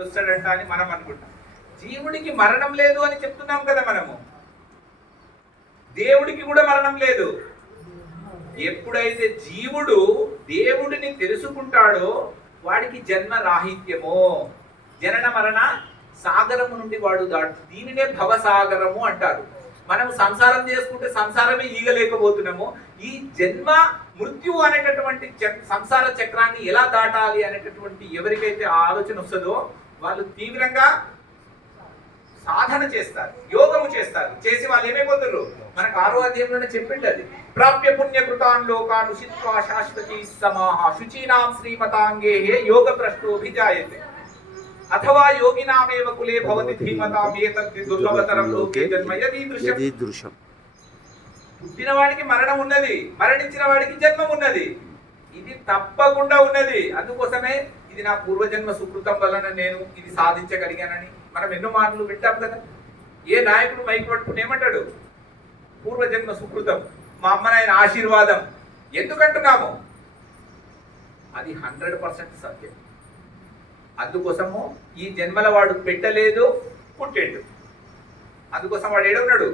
వస్తాడంట అని మనం అనుకుంటాం. జీవుడికి మరణం లేదు అని చెప్తున్నాం కదా మనము. దేవుడికి కూడా మరణం లేదు. ఎప్పుడైతే జీవుడు దేవుడిని తెలుసుకుంటాడో వాడికి జన్మ రాహిత్యమో, జనన మరణ సాగరము నుండి వాడు దీనినే భవసాగరము అంటారు. మనం సంసారం చేసుకుంటే సంసారమే ఈగలేకపోతున్నాము. ఈ జన్మ మృత్యు అనేటటువంటి సంసార చక్రాన్ని ఎలా దాటాలి అనేటటువంటి ఎవరికైతే ఆ ఆలోచన వస్తుందో వాళ్ళు తీవ్రంగా సాధన చేస్తారు, యోగము చేస్తారు. చేసి వాళ్ళు ఏమైపోతారు, మనకు 6వ అధ్యాయంలోనే చెప్పింది అది. ప్రాప్య పుణ్యకృతాన్ లోకాన్ ఉషిత్వా శాశ్వతీ సమాహ శుచీనాం శ్రీమతాంగే యోగ భ్రష్టోభిజాయతే అథవా యోగినామేవ కులే భవతి ధీమతాం ఏతద్ధి దుర్లభతరం లోకే జన్మ యదీదృశం. పుట్టిన వాడికి మరణం ఉన్నది, మరణించిన వాడికి జన్మం ఉన్నది. ఇది తప్పకుండా ఉన్నది. అందుకోసమే ఇది నా పూర్వజన్మ సుకృతం వలన నేను ఇది సాధించగలిగానని మనం ఎన్నో మాటలు వింటాం కదా. ఏ నాయకుడు మైక్ పట్టుకుని ఏమంటాడు, పూర్వజన్మ సుకృతం, మా అమ్మ నాయన ఆశీర్వాదం. ఎందుకంటున్నాము అది 100% సత్యం. అందుకోసము ఈ జన్మల వాడు పెట్టలేదు, పుట్టిండు. అందుకోసం వాడు ఏడున్నాడు,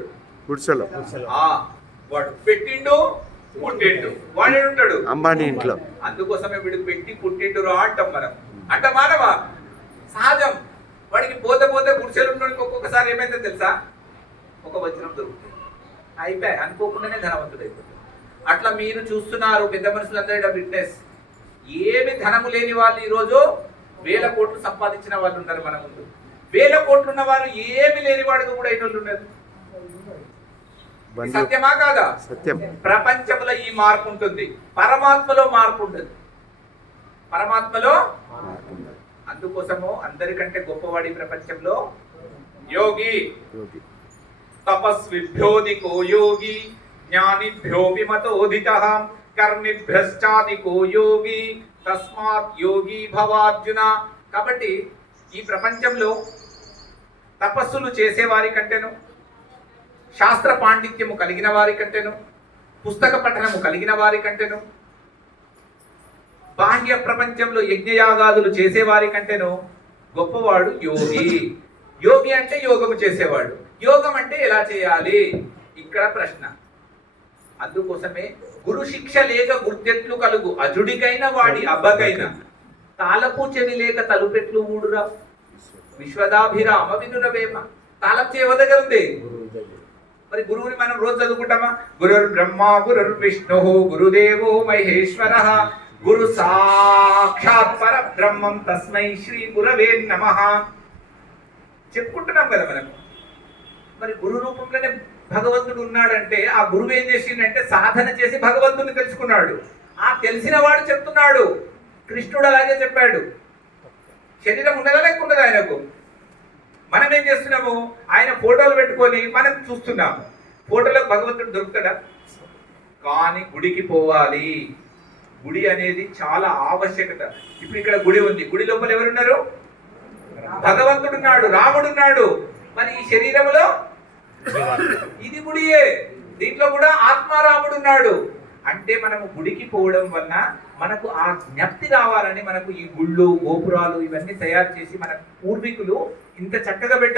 వాడు పెట్టిండు, పుట్టిండు. వాడు ఏడుంటాడు, అంబానీ ఇంట్లో. అందుకోసమే వీడు పెట్టి పుట్టిండు రా అంటాం మనం. అంట మానవా సహజం. వాడికి పోతే పోతే గుడిసెలు ఉండడానికి ఒక్కొక్కసారి ఏమైతే తెలుసా, ఒక వజ్రం దొరుకుతుంది, అయిపోయి అనుకోకుండానే ధనవంతుడు అయిపోతుంది. అట్లా మీరు చూస్తున్నారు పెద్ద మనుషులందరూ విట్నెస్. ఏమి ధనము లేని వాళ్ళు ఈరోజు 1000 కోట్లు సంపాదించిన వాళ్ళు ఉన్నారు మన ముందు. 1000 కోట్లు ఉన్న వాళ్ళు ఏమి లేని వాడికి కూడా అయిన వాళ్ళు ఉన్నారు. సత్యమా కాదా? సత్యం. ప్రపంచంలో ఈ మార్పు ఉంటుంది, పరమాత్మలో మార్పు ఉండదు. పరమాత్మలో అందుకోసము అందరికంటే గొప్పవాడి ప్రపంచంలో యోగి. తపస్విభ్యోధికో యోగి జ్ఞానిభ్యోపి మతోధితః కర్మిభ్యశ్చాధికో యోగి తస్మాత్ యోగి భవార్జున. కాబట్టి ఈ ప్రపంచంలో తపస్సులు చేసేవారి కంటేను, శాస్త్ర పాండిత్యము కలిగిన వారి కంటేను, పుస్తక పఠనము కలిగిన వారి కంటేను, బాహ్య ప్రపంచంలో యజ్ఞయాగాదులు చేసేవారి కంటేను గొప్పవాడు యోగి. యోగి అంటే యోగము చేసేవాడు. యోగం అంటే ఎలా చేయాలి ఇక్కడ ప్రశ్న. అందుకోసమే గురు శిక్ష లేక గుర్తెట్లు కలుగు అజుడికైన వాడి అబ్బకైనా తాళపు చెవి లేక తలుపెట్లు ఊడురా విశ్వదాభిరామ వినురవేమ. తాళం చెవ దగ్గర ఉంది. మరి గురువుని మనం రోజు చదువుకుంటామా? గురుర్ బ్రహ్మ గురుర్ విష్ణు గురుదేవో మహేశ్వర గురు సాక్షాత్ పరబ్రహ్మం తస్మై శ్రీ గురవే నమః చెప్పుకుంటున్నాం కదా మనం. మరి గురు రూపంలోనే భగవంతుడు ఉన్నాడంటే ఆ గురువు ఏం చేసిండంటే సాధన చేసి భగవంతుని తెలుసుకున్నాడు. ఆ తెలిసిన వాడు చెప్తున్నాడు. కృష్ణుడు అలాగే చెప్పాడు. శరీరం ఉండదా లేకుండా ఆయనకు. మనం ఏం చేస్తున్నాము, ఆయన ఫోటోలు పెట్టుకొని మనం చూస్తున్నాము. ఫోటోలో భగవంతుడు దొరుకుతాడా? కానీ గుడికి పోవాలి. గుడి అనేది చాలా ఆవశ్యకత. ఇప్పుడు ఇక్కడ గుడి ఉంది, గుడి లోపల ఎవరున్నారు? భగవంతుడు ఉన్నాడు, రాముడు ఉన్నాడు. మరి ఈ శరీరంలో ఇది గుడియే. దీంట్లో కూడా ఆత్మారాముడు ఉన్నాడు. అంటే మనము గుడికి పోవడం వలన మనకు ఆ జ్ఞప్తి రావాలని మనకు ఈ గుళ్ళు గోపురాలు ఇవన్నీ తయారు చేసి మన పూర్వీకులు ఇంత చక్కగా పెట్టారు.